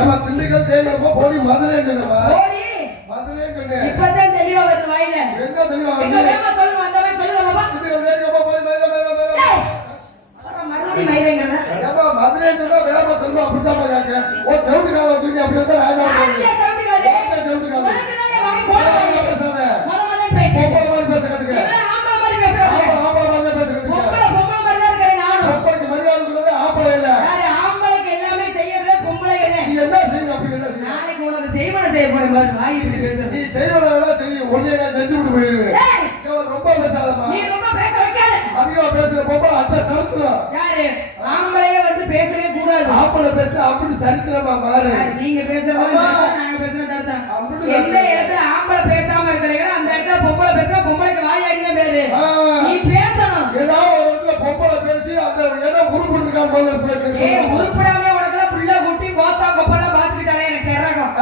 ஏமா திண்டுக்கல் தேடியப்போ போய் மதுரை சொன்னமா மதுரை சொன்னே இப்பதான் தெளிவா வருது வாயில எங்க தெளிவா வருது எங்க வேமா சொல்லு வந்தவன் சொல்லுங்க பாப்பா திண்டுக்கல் தேடியப்போ போய் மதுரை மறுபடியும் மயிரங்கறத ஏமா மதுரை சொன்னா வேமா சொல்லுங்க அப்படிதான் பாக்க ஓ சவுண்டுகார வச்சிருக்கீங்க அப்படியே தான் ராஜா சவுண்டுகார உனக்கு தான் வாய் போடுங்க பேசாத முதல்ல பேசு போற மாதிரி பேச கத்துக்க ஆம்பள மாதிரி பேசுறீங்க ஆம்பள மாதிரி பேச கத்துக்க பொம்பளை மாதிரி தான் இருக்கேன் நானும் பொம்பளைக்கு மரியாதை கொடுக்கறது ஆம்பளை இல்ல யாரு ஆம்பளைக்கு எல்லாமே செய்யறதே பொம்பளைங்க நீ என்ன செய்ய அப்படி என்ன செய்ய நாளைக்கு உனக்கு செய்வன செய்ய போறேன் பாரு வாய் பேசு நீ செய்வன வேலை செய்ய ஒண்ணே நான் செஞ்சு விட்டு போயிருவேன் ரொம்ப பேசாதமா நீ ரொம்ப பேச வைக்காத அதிகமா பேசுற பொம்பளை அத்தை தடுத்துறோம் யாரு ஆம்பளைங்க வந்து பேசவே கூடாது ஆம்பளை பேச அப்படி சரித்திரமா மாறு நீங்க பேசுறது நாங்க பேசுறது தடுத்தோம் எந்த இடத்துல ஆம்பளை பேசாம இருக்கிறீங்களோ அந்த இடத்துல பொம்பளை பேசுறா பொம்பளைக்கு வாயாடி தான் பேரு நீ பேசணும் ஏதாவது ஒரு இடத்துல பொம்பளை பேசி அந்த இடம் உருப்பிட்டு இருக்கான் போல உருப்படாமே உனக்குலாம் புள்ள குட்டி கோத்தா கொப்பெல்லாம் பாத்துக்கிட்டாலே எனக்கு இறங்கும்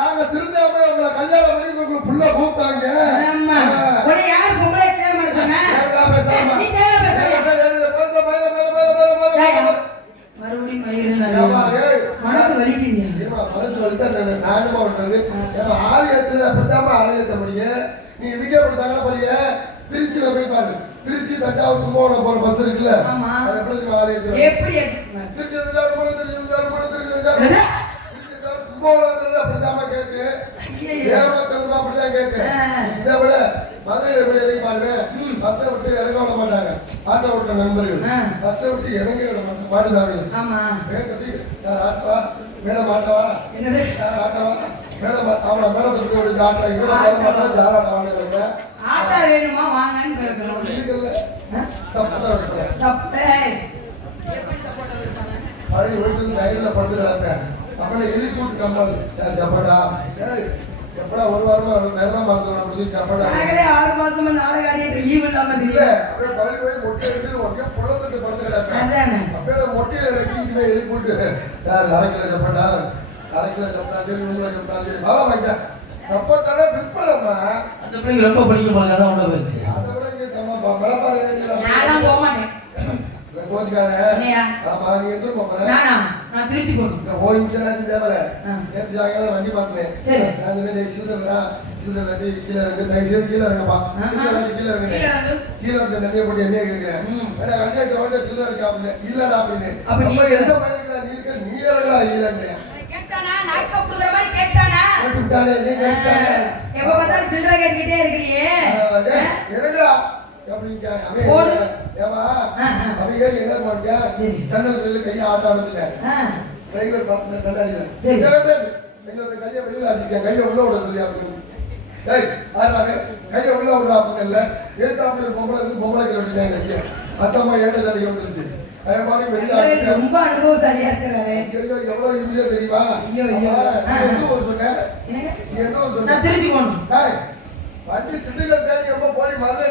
நாங்க திருந்தாம உங்களை கல்யாணம் பண்ணி உங்களுக்கு புள்ள கூத்தாங்க ஆமா உடனே யார் பொம்பளை கல்யாணம் பண்ண சொன்னா நீ தேவை பேசாத மறுபடியும் மனசு வலிக்குது மனசு வலிச்சா நானுமா பண்றது ஆலயத்துல அப்படித்தாம ஆலயத்தை முடியும் நீ இதுக்கே அப்படித்தாங்க பாருங்க திருச்சியில போய் பாரு திருச்சி தஞ்சாவூர் கும்பகோணம் போற பஸ் இருக்குல்ல எப்படி ஆலயத்துல எப்படி திருச்சி கும்பகோணம் அப்படித்தாம கேக்கு ஏமாத்தம் அப்படிதான் கேக்கு இதை விட மதுரையில போய் இறங்கி பாருங்க பஸ்ஸை விட்டு இறங்க விட மாட்டாங்க ஆட்டோ ஓட்டுற நண்பர்கள் பஸ்ஸை விட்டு இறங்க விட மாட்டாங்க பாடுதாங்க சார் ஆட்டவா மேடம் ஆட்டவா சார் ஆட்டவா மேடம் அவனை மேடத்துக்கு ஒரு ஆட்டோ இவ்வளோ மேட மாட்டாங்க சார் ஆட்ட வாங்க ஆட்டா வேணுமா வாங்கன்னு கேட்கணும் சப்போட்டா வைக்கிறேன் பழனி போயிட்டு டைரில் படுத்துக்கிறாங்க அவனை எழுதி கூட்டு கம்மல் சார் சப்போட்டா எப்படா ஒரு வாரமா வேலை மாத்தணும் அப்படின்னு சப்போட்டா 6 மாசமா நாளைக்கு லீவ் இல்லாம இல்ல அப்படியே பழனி போய் மொட்டை எடுத்து ஒட்டியா புலந்துட்டு படுத்துக்கிறாங்க அப்படியே மொட்டையில வச்சு இனிமே எழுதி கூட்டு சார் 1/2 கிலோ சப்போட்டா 1/2 கிலோ சப்போட்டா 1 கிலோ சப்போட்டா பாலா வாங்க சப்போட்டாவே விற்பனமா அந்த பிள்ளைங்க ரொம்ப படிக்க போறாங்க அதான் உள்ள போயிடுச்சு அதை விட இங்க தம்மா மலைப்பாறை நான் போக மாட்டேன் கோச்சுக்காரன் ஆமா நீ எங்க போறேன் நான் திருச்சி போறேன் ஓ இன்சூரன்ஸ் தேவல நேத்து சாயங்காலம் வண்டி பார்த்தேன் சரி நான் சொன்னே சில்லறா சில்லற வண்டி கீழ இருக்கு தயவு செய்து கீழ இறங்கப்பா சில்லற வண்டி கீழ இருக்கு கீழ வந்து நிறைய போட்டு என்ன கேக்குறேன் வேற வண்டி டோண்ட சில்லற இருக்கா அப்படின்னு இல்லடா அப்படின்னு அப்ப என்ன பண்ணிருக்கா நீ இருக்க நீ இறங்கடா இல்லங்க கேட்டானா நாய் கப்புற மாதிரி கேட்டானா கேட்டானே நீ கேட்டானே எப்ப பார்த்தாலும் சில்லற கேட்டிட்டே இருக்கீங்க இறங்கடா அப்படிங்க அவன் ஏமா அவங்க என்ன பண்ணுங்க ஜன்னலுக்குள்ள கையை ஆட்ட ஆரம்பிச்சிட்டேன் டிரைவர் பார்த்து கண்டாடில எங்களோட கையை வெளியில ஆட்டிருக்கேன் கையை உள்ள விட சொல்லி அப்படின்னு ஆறாங்க கையை உள்ள விடுறா அப்படின்னு இல்லை ஏத்தாப்புல பொம்பளை வச்சுட்டாங்க கையை அத்தம்மா ஏட்ட கட்டி வந்துருச்சு அதே மாதிரி வெளியில ரொம்ப அனுபவசாலியா இருக்கிறாரு எவ்வளவு ஈஸியா தெரியுமா என்ன ஒரு சொன்ன என்ன ஒரு சொன்ன திருச்சி போகணும் வண்டி திண்டுக்கல் தேடி ரொம்ப போய் மதுரை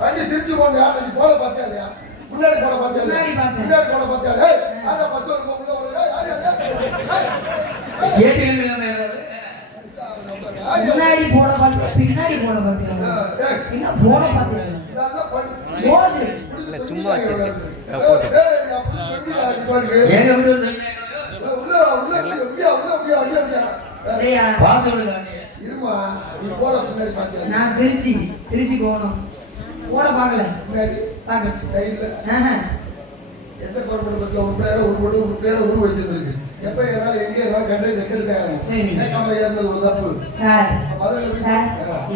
வண்டி திருச்சி போங்க யாரு போல பார்த்தா இல்லையா முன்னாடி போல பார்த்தா முன்னாடி போல பார்த்தா ஆனா பஸ் ஒரு உள்ள ஏடிஎம் இல்லாம முன்னாடி போட பார்த்தா பின்னாடி போட பார்த்தா என்ன போட பார்த்தா போடு இல்ல சும்மா வச்சிருக்கேன் எங்க வீடு இருமா நீ போட பின்னாடி பார்த்தா நான் திருச்சி போகணும் போட பார்க்கல பார்க்கல சைடுல எந்த கவர்மெண்ட் பஸ்ல ஒரு பிள்ளையோட ஊர் வச்சிருக்கு எப்ப ஏறாலும் எங்க ஏறாலும் கண்டக்டர் கெடுத்தாங்க கேட்காம ஏறினது ஒரு தப்பு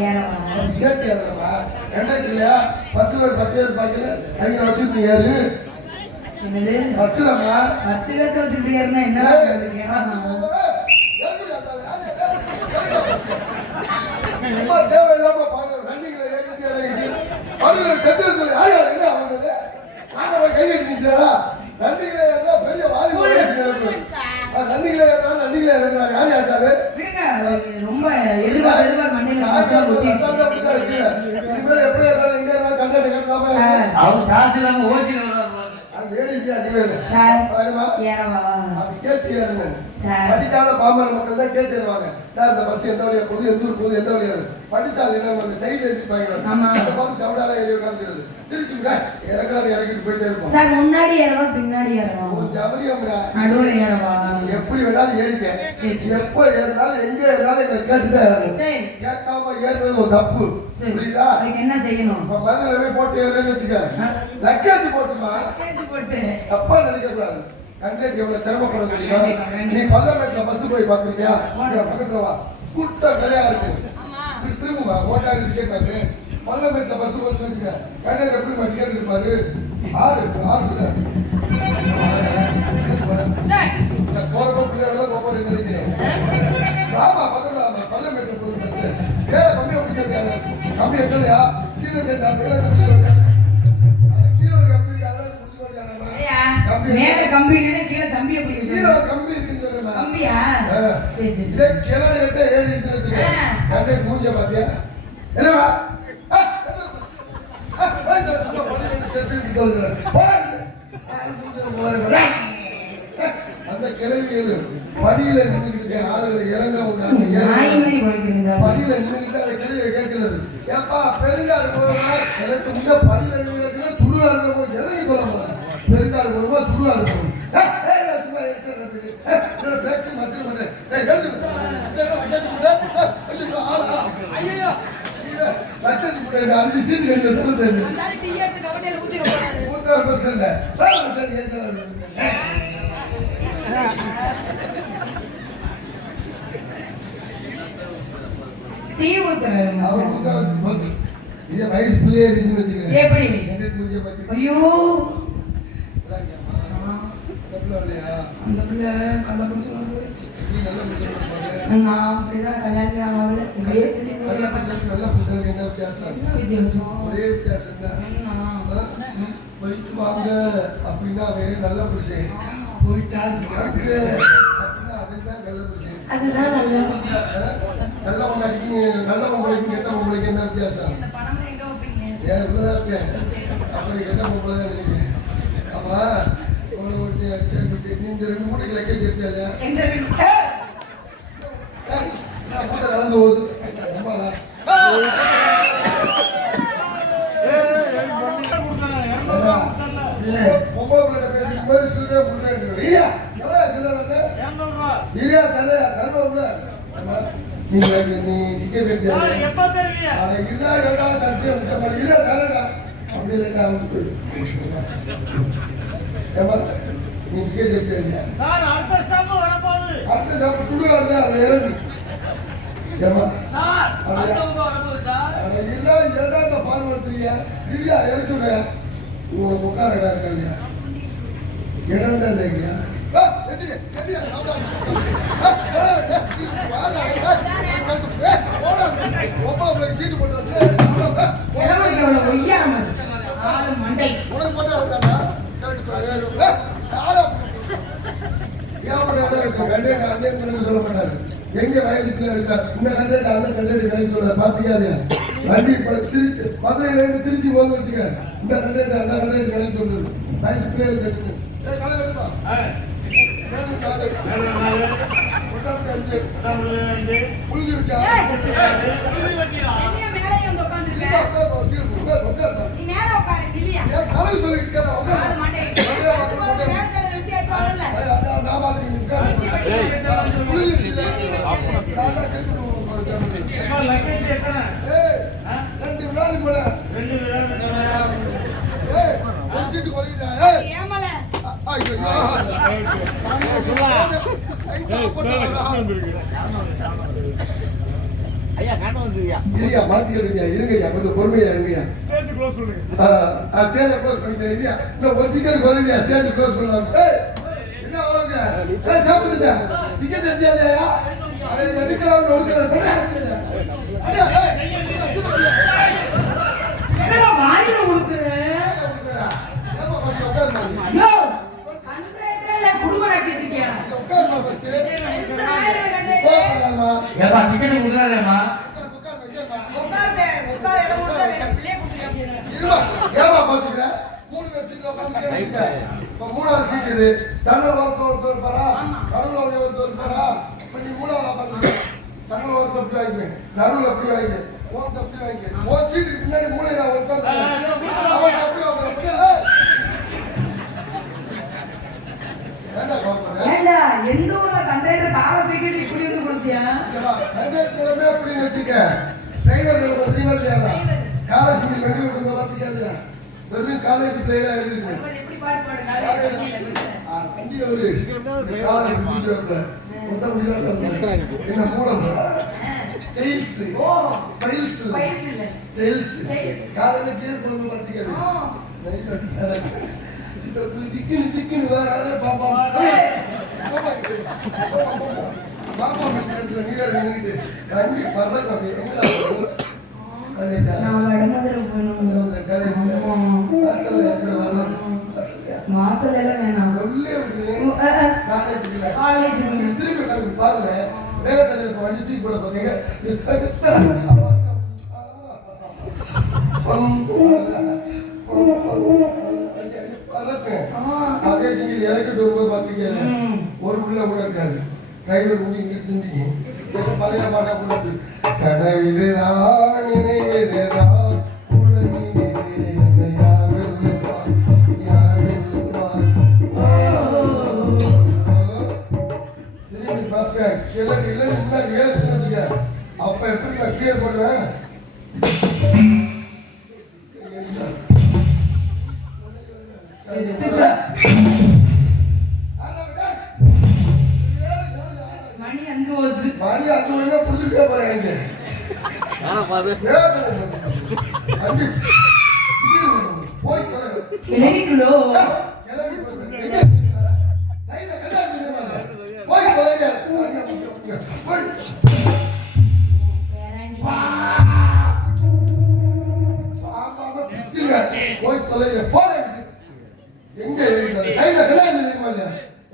ஏறணுமா கண்டக்டர் இல்லையா பஸ்ல ஒரு 10 பேர் பாக்கல அவங்க வச்சுட்டு ஏறு பஸ்லமா 10 பேர் வச்சுட்டு ஏறினா என்ன தேவையில்லாம ரன்னிங்ல செத்து யாரு அவங்களது நாம கை அடிக்கிறாரா ரன்னிங்ல ஏறா பெரிய வாலிபால் ரன்னிங்ல ஏறா யார் யாட்டாரு ரொம்ப எதிர்பார்ப்பு இனிமேல் எப்படி ஏறாலும் எங்க ஏறாலும் கண்டாடி கட்டலாமா அவர் காசு இல்லாம ஓசில வருவாங்க படிக்காத பாமர மக்கள் தான் கேட்டுருவாங்க சார் இந்த பஸ் எந்த வழியா போகுது எந்த ஊர் போகுது எந்த வழியா படிச்சால் என்ன சைடு எழுதிப்பாங்க சவுடால ஏறி உட்காந்துக்கிறது திருச்சி இறங்குறாரு இறக்கிட்டு போயிட்டே இருப்போம் சார் முன்னாடி ஏறவா பின்னாடி ஏறவா சபரியாமுடா. நடுவுல ஏறவா? எப்படி வேணாலும் ஏறிக்க. எப்ப ஏறினாலும் எங்க ஏறினாலும் எங்களை கேட்டுதான் ஏறணும். சரி. கேட்காம ஏறுறது ஒரு தப்பு. புரியுதா? அதுக்கு என்ன செய்யணும்? இப்ப மதுரை போய் போட்டு ஏறுன்னு வச்சுக்க. லக்கேஜ் போட்டுமா? போட்டு தப்பா நினைக்க கூடாது. கண்டக்டர் எவ்வளவு சிரமப்பட தெரியுமா? நீ பல்லமேட்ல பஸ் போய் பாத்துருக்கியா? பக்கத்துல வா. கூட்டம் நிறையா இருக்கு. திரும்ப ஓட்டாங்க கேட்காது. பல்லமேட்ல பஸ் போய் வச்சுக்க. கண்டக்டர் எப்படி மாதிரி கேட்டு இருப்பாரு? ஆறு போறப்ப பிள்ளைகள ஒவ்வொரு இது ஆமா பக்கத்துல பல்லமேட்ல போய் பஸ் வேற கம்மி எப்படி கேட்காங்க? கம்மி எட்டலையா? கீழே கேட்டாங்க. மேல கம்பி கீழே தம்பியை கீழே கம்பி இருக்குன்னு கம்பியா? சரி சரி இதே கிளறி கிட்ட ஏறி வச்சுக்க. கண்டக்டர் மூஞ்ச பாத்தியா? என்னவா? அந்த கிளவிகள் படியில நின்றுக்கிட்டு ஆளுகளை இறங்க படியில நின்றுக்கிட்டு அந்த கிளவியை கேட்கிறது. ஏப்பா பெருங்காடு போதுமா? எனக்கு முன்ன படியில நின்று துடுவா இருக்க இறங்கி சொல்ல போது பெருங்காடு போதுமா துடுவா இருக்கும். மசில் பண்ண அஞ்சு சீட்டு வயசு பிள்ளையே இருந்து வச்சுக்க. ஐயோ அந்த பிள்ளை கல்ல நான் அப்படிதான் கல்யாணம் ஆகல. ஒரே வித்தியாசம் தான். போயிட்டு வாங்க அப்படின்னா அவன் நல்ல புருஷன். போயிட்டாங்க அப்படின்னா அவன் தான் நல்ல புருஷன். நல்ல பொண்டாட்டிக்கு நல்ல பொம்பளைக்கு கெட்ட பொம்பளைக்கு என்ன வித்தியாசம்? ஏன் இவ்வளவுதான் இருக்கேன் அப்படி கெட்ட பொம்பளை தான் நினைக்கிறேன். அப்பா நீ இந்த 2 மூட்டைக்கு லக்கேஜ் எடுத்தாலே நடந்து போகுது. அடுத்த சுடு வருது அதை இறங்கி பாடுபடுத்துறீங்க இல்லையா? இறக்குற உங்களுக்கு உட்கார இடம் இருக்கா இல்லையா? இடம் தான் இல்லையா? சீட்டு போட்டு சொல்ல மாட்டாரு. எங்க வயசுக்குள்ள இருக்கா இந்த கண்டக்டர் அந்த கண்டக்டர் கணக்கு சொல்ற பாத்தீங்க. வண்டி திருச்சி மதுரையில இருந்து திருச்சி போக வச்சுக்க. இந்த கண்டக்டர் அந்த கண்டக்டர் கணக்கு சொல்றது வயசுக்குள்ளே இருக்கு. இருங்கய்யா கொஞ்சம் பொறுமையா இருங்கய்யா. ஸ்டேஜ் க்ளோஸ் பண்ணிக்கிறீங்க. ஒரு டிக்கெட் வருங்க ஸ்டேஜ் க்ளோஸ் பண்ணலாம். என்ன வாங்க சாப்பிடுங்க டிக்கெட் எடுத்தியா? எடுக்கலாம் மூணாவது சீட் இது. ஜன்னல் ஒருத்தர் இருப்பாரா? நடுவில் ஒருத்தர் இருப்பாரா? நீ மூணாவது ஜன்னல் ஒருத்தர் அப்படி வாங்கிக்க, நடுவில் அப்படி வாங்கிக்க, ஓட்டு அப்படி வாங்கிக்க. ஒரு சீட்டுக்கு பின்னாடி மூளையில ஒருத்தர் அப்படி வாங்க. எந்த ஊர்ல கண்டக்டர் காலை தூக்கிட்டு இப்படி வந்து கொடுத்தியா? கண்டக்டர் அப்படின்னு வச்சுக்க டிரைவர் தெரியுமா இல்லையா காலேஜ் வண்டி விட்டு பார்த்துக்காது வெறும் காலேஜ் பிளேயரா இருக்கு எப்படி பாட்டு பாடுங்க வண்டியோடு காலேஜ் பிடிச்சிருக்கல மொத்த முடியல என்ன மூலம் ஸ்டைல்ஸ் ஃபைல்ஸ் இல்ல ஸ்டைல்ஸ் காலேஜ் கேர் பண்ணு பார்த்துக்காது திக்குன்னு வேற ஆளே பாப்பா பாப்பா நீங்க கண்டி பரவாயில்ல நான் வடமதுரை போகணும். வாசல் எல்லாம் வேணாம். காலேஜ் ஒரு உள்ள கூட இருக்காது டிரைவர் வந்து இங்க சிந்திக்கும் பழைய பாட்டா போட்டு கனவிதுதான் நினைவிதுதான் உலகினிலே என்னை யார் வெல்லுவார் யார் வெல்லுவார் திரும்பி பார்ப்பேன் கிழக்கு இல்லைன்னா ஏற்றுன்னு வச்சுக்க அப்ப எப்படி நான் கிளியர் பண்ணுவேன் மணி அது வேணா புரிஞ்சுட்டே போறேன் போய் கிளவிக்குள்ளோ போய் தொலைங்க போறேன் எங்க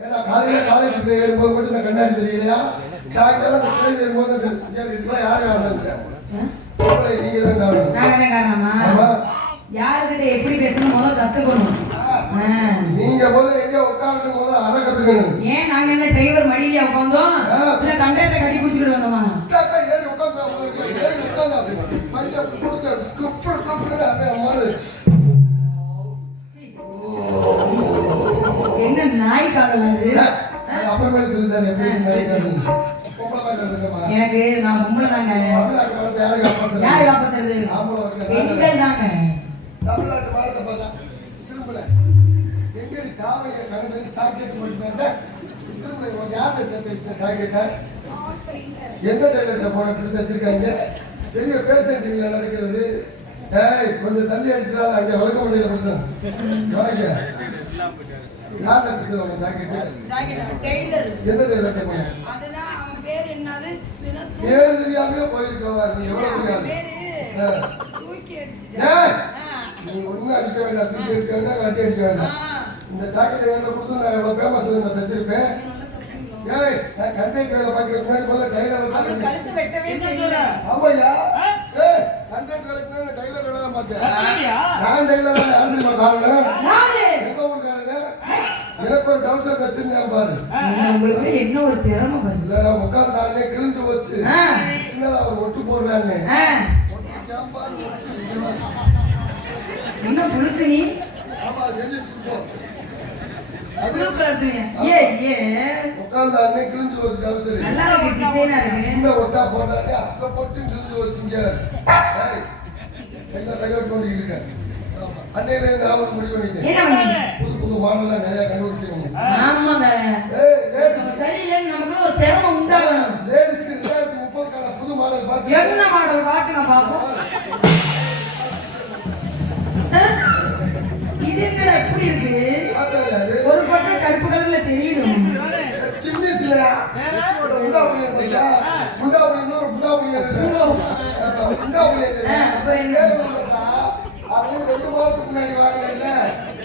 ஏன்னா காலையில காலேஜ் ஏறும்போது மட்டும் நான் கண்ணாடி தெரியலையா சாயங்காலம் அந்த கிளை ஏறும்போது இதெல்லாம் யாரும் ஆடுறாங்க நீங்க தான் காரணம். நான் என்ன காரணமா? யாருக்கிட்ட எப்படி பேசணும் முதல்ல கத்துக்கணும். நீங்க முதல்ல எங்க உட்கார்ந்து முதல்ல அதை கத்துக்கணும். ஏன் நாங்க என்ன டிரைவர் மடியில உட்கார்ந்தோம் இல்ல கண்டக்டர் கட்டி பிடிச்சிட்டு வந்தோமா? ஏறி உட்கார்ந்து பைய கொடுத்து குப்பு அதே அம்மாள் என்ன நாய் காதலாது? அப்புறமே சொல்லிட்டாரு எனக்கு நான் பொம்பளை தாங்க. யாரு காப்பாத்துறது? பெண்கள் தாங்க. தமிழ்நாட்டு மாநிலத்தை பார்த்தா திரும்பல எங்கடி சாவையை கலந்து சாக்கெட் போட்டு திரும்ப யாரை சேர்த்து சாக்கெட்டை எந்த தேட்டத்தை போன வச்சிருக்காங்க பெரிய பேசுறீங்களா நடக்கிறது கொஞ்சம் தள்ளி அடிச்சாலும் அங்கே வழக்க முடியல எந்த தேட்டத்தை போன பேர் தெரியாமே போயிருக்கவா நீ எவ்வளவு தெரியாது நீ ஒன்னும் அடிக்க வேண்டாம் தூக்கி அடிக்க வேண்டாம் கட்டி அடிக்க வேண்டாம் இந்த ஜாக்கெட் எங்க கொடுத்து நான் எவ்வளவு ஃபேமஸ் நான் தச்சிருப்பேன் கண்டக்டர் பாக்கிறதுக்கு முதல்ல டைலர் ஆமாய்யா கண்டக்டர் டைலர் தான் பார்த்தேன் நான் டைலர் யாரு காரணம் எங்க ஊருக்காரங்க எனக்கு ஒரு டவுசர் தச்சிருந்தேன் பாரு உங்களுக்கு என்ன ஒரு திறமை இல்ல உட்கார்ந்தாலே கிழிஞ்சு வச்சு சின்னதா ஒரு ஒட்டு போடுறாங்க என்ன புழுத்து நீ ஆமா உட்கார்ந்தாலே கிழிஞ்சு வச்சு டவுசர் நல்லா இருக்கு டிசைனா இருக்கு சின்ன ஒட்டா போட்டாலே அந்த பொட்டு கிழிஞ்சு வச்சுங்க என்ன டைலர் பண்ணிட்டு இருக்க அன்னையில நான் முடிவு பண்ணிட்டேன் புது புது மாடலா நிறைய கண்டுபிடிக்கிறேன் ஆமாங்க சரியில்லை நமக்கு ஒரு திறமை உண்டாகணும் லேடிஸ்க்கு 2030 புது மாடல் பாத்து என்ன மாடல் காட்டுங்க பாப்போம் இது என்ன எப்படி இருக்கு ஒரு பக்கம் கருப்பு கலர்ல தெரியுது சின்னிஸ் இல்லையா முண்டா புளியன் பையா முண்டா புளியன் ஒரு முண்டா புளியன் அது 2 மாசத்துக்கு முன்னாடி வாங்கல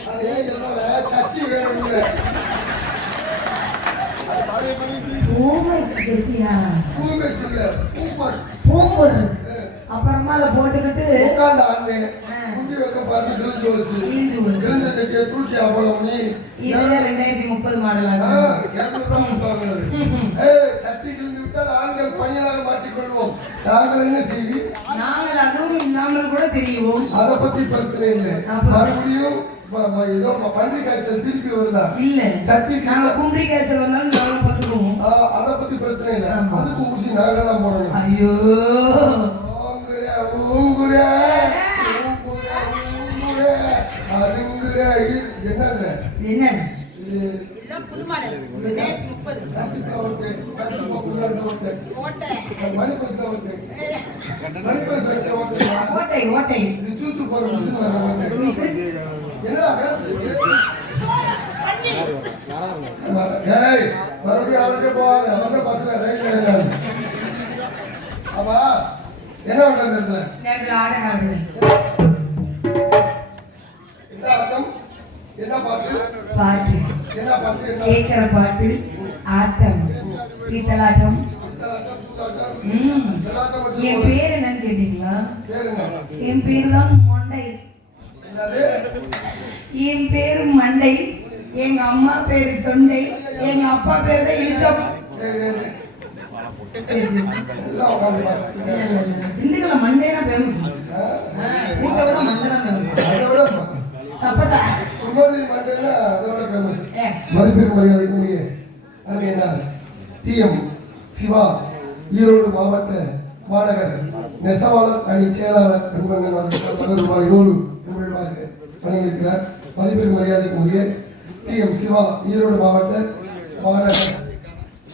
அது ஏன் சொல்ல சச்சி வேணும்ல பூமெக்ஸ் இல்ல பூம்பர் அப்புறமா அதை போட்டுக்கிட்டு உட்கார்ந்து ஆடுனே குண்டி வைக்க பார்த்து கிழிஞ்சு வச்சு கிழிஞ்சதுக்கு தூக்கி அவ்வளவு நீ இதுல 2030 மாடல் சட்டி கிழிஞ்சு விட்டால் ஆண்கள் பணியாக மாற்றிக்கொள்வோம் நாங்கள் என்ன செய்வோம் நாங்கள் அதுவும் இல்லாமல் கூட தெரியும் அதை பத்தி பிரச்சனை இல்லை மறுபடியும் ஏதோ பன்றி காய்ச்சல் திருப்பி வருதா இல்ல சட்டி நாங்க குன்றி காய்ச்சல் வந்தாலும் இல்லை அதுக்கு ஊசி நாங்க தான் போடணும். ஐயோ ஊங்குற அதுங்குற என்னங்க என்ன ஓட்டை ஓட்டை மறுபடியும் அவருக்கே போவாங்க அவங்க பஸ்ல ரைட்ல ஆமா என்ன பண்றது என்ன அர்த்தம் என்ன பாட்டு பாட்டு என்ன பாட்டு கேட்கிற பாட்டு ஆட்டம் பீத்தலாட்டம் என் பேர் என்னன்னு கேட்டீங்களா என் பேர் தான் மொண்டை என் பேரு மண்டை எங்க அம்மா பேரு தொண்டை எங்க அப்பா பேரு தான் இழிச்சம் திண்டுக்கல மண்டைனா ஃபேமஸ் கூட்டவதான் மண்டை தான் ஃபேமஸ் சப்பட்டா சுமதி மண்டைனா அதோட ஃபேமஸ் மதிப்பெண் மரியாதைக்கு முடிய அது என்ன டிஎம் சிவா ஈரோடு மாவட்ட மாநகர் நெசவாளர் அணி செயலாளர் அன்பர்கள் ரூபாய் 100 நிமிடமாக வழங்கியிருக்கிறார். மதிப்பெண் மரியாதைக்கு முடிய டிஎம் சிவா ஈரோடு மாவட்ட மாநகர்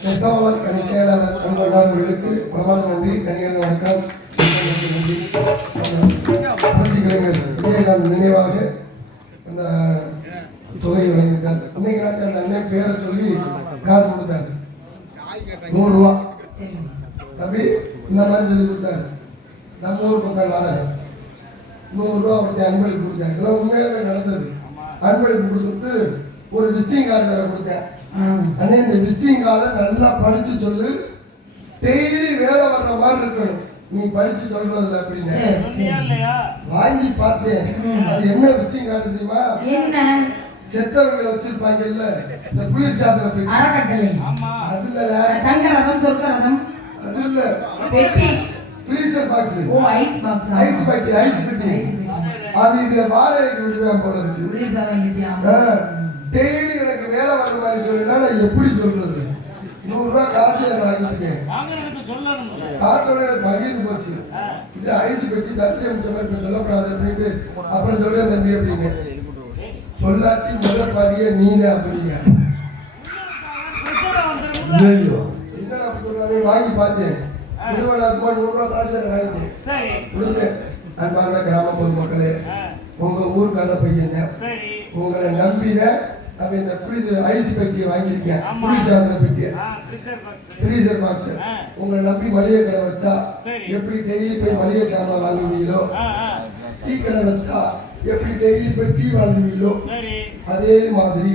நெசவாளர் அணி செயலாளர் அன்பர்கள் அவர்களுக்கு பிரமாண நன்றி. கணியர் வணக்கம். புரட்சி கலைஞர் விஜயகாந்த் நினைவாக அந்த தொகையை வழங்கியிருக்கார். இன்னைக்கு அந்த அண்ணன் பேரை சொல்லி காசு கொடுத்தார் 100 ரூபா. தம்பி இந்த மாதிரி சொல்லி கொடுத்தாரு. நம்ம ஊருக்கு வந்தாங்க 100 ரூபா அவருடைய அன்பளிப்பு கொடுத்தாங்க. இதெல்லாம் உண்மையாகவே நடந்தது. அன்பளிப்பு கொடுத்துட்டு ஒரு விசிட்டிங் கார்டு வேற கொடுத்தேன். அண்ணே இந்த விசிட்டிங் கார்டை நல்லா படிச்சு சொல்லு, டெய்லி வேலை வர்ற மாதிரி இருக்கணும், நீ படிச்சு சொல்றதில்ல அப்படின்னு வாங்கி பார்த்தேன். அது என்ன விசிட்டிங் கார்டு தெரியுமா? செத்தவங்களை வச்சிருப்பாங்க இல்ல இந்த குளிர்சாதன அது இல்ல தங்கரதம் சொர்க்கரதம் அது இல்ல பெட்டி ஃப்ரீசர் பாக்ஸ் ஓ ஐஸ் பாக்ஸ் ஐஸ் பெட்டி அது இங்க வாடகைக்கு விடுவேன் போல இருக்கு. டெய்லி எனக்கு வேலை வர மாதிரி சொல்லினா நான் எப்படி சொல்றது? 100 ரூபாய் காசு வாங்கிட்டேன். ஆட்டோல பகிர்ந்து போச்சு. இது ஐஸ் பெட்டி தட்டி அமைச்ச மாதிரி சொல்லக்கூடாது அப்படின்ட்டு அப்புறம் சொல்றேன் தம்பி அப்படின்னு சொல்லாட்டி முதல் பாடியே நீனே அப்படிங்க என்ன அப்படி வாங்கி பார்த்தேன். 100 ரூபா காசு வாங்கிட்டேன் கொடுத்தேன். அன்பான கிராம பொதுமக்களே, உங்க ஊருக்கார பையன் உங்களை நம்பிதான் அப்ப இந்த ஐஸ் பெட்டியை வாங்கியிருக்கேன். குளிர்சாதன பெட்டியை ஃப்ரீசர் பாக்ஸ் உங்களை நம்பி மளிகை கடை வச்சா எப்படி டெய்லி போய் மளிகை சாமான் வாங்குவீங்களோ, டீ கடை வச்சா எப்படி டெய்லி போய் டீ வாங்குவீங்களோ, அதே மாதிரி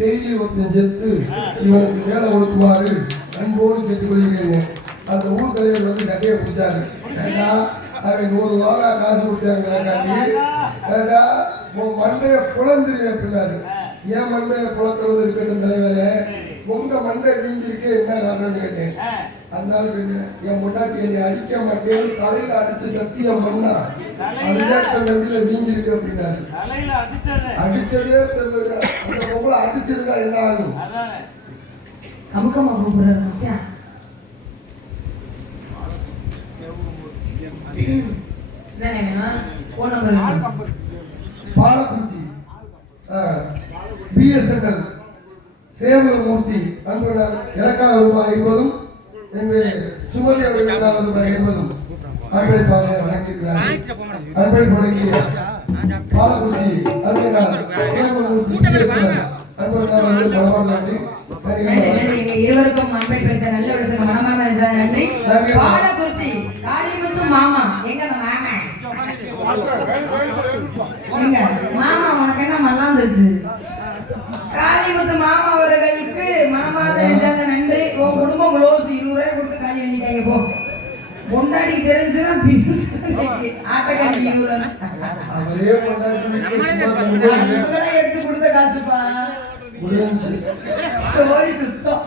டெய்லி ஒருத்தன் செத்து இவனுக்கு வேலை கொடுக்குமாறு அன்போடு கேட்டுக் கொள்கிறேன். அந்த ஊர் தலைவர் வந்து கட்டையை பிடிச்சாரு. ஏன்னா அவன் 100 ரூபா காசு கொடுத்தாங்கிறாண்டி உன் மண்டையை குழந்துருவேன் அப்படின்னாரு. ஏன் மண்டையை குழக்கிறது இருக்கட்டும் தலைவரே, உங்க மண்டை வீங்கிருக்கு என்ன காரணம்னு கேட்டேன். அதனால என் முன்னாடி என்னை அடிக்க மாட்டேன் தலையில அடிச்சு சத்தியம் பண்ணா அதுதான் நம்பியில வீங்கிருக்கு அப்படின்னாரு. அடிச்சதே அந்த பொங்கலை அடிச்சிருந்தா என்ன ஆகும்? கமுக்கமா கூப்பிடுறா பாலக்குறிச்சி பிஎஸ்என்எல் சேவகமூர்த்தி அன்புடன் எனக்காக ரூபாய் 50 எங்கள் சுமதி அவர்களுக்காக ரூபாய் 50 அன்பளிப்பாக வழங்கியிருக்கிறார். அன்பளிப்பு வழங்கிய பாலக்குறிச்சி அருமையினார் சேவகமூர்த்தி பிஎஸ்என்எல் அன்புடன் அவர்களுக்கு மனமார்ந்த நன்றி. இருவருக்கும் அன்பளிப்பு நல்ல விடத்துக்கு மனமார்ந்த நன்றி. பாலக்குறிச்சி காளிமுத்து மாமா எங்க மாமா எங்க மாமா உனக்கு என்ன மல்லாந்துருச்சு? காளிமுத்து மாமா அவர்களுக்கு மனமார்ந்த நன்றி. உன் குடும்பம் க்ளோஸ் 20 ரூபாய் கொடுத்து காலி பண்ணிட்டாங்க. போ பொண்டாடி தெரிஞ்சுன்னா ஆட்டக்காரி 20 ரூபாய் எடுத்து கொடுத்த காசுப்பா சுத்தம்.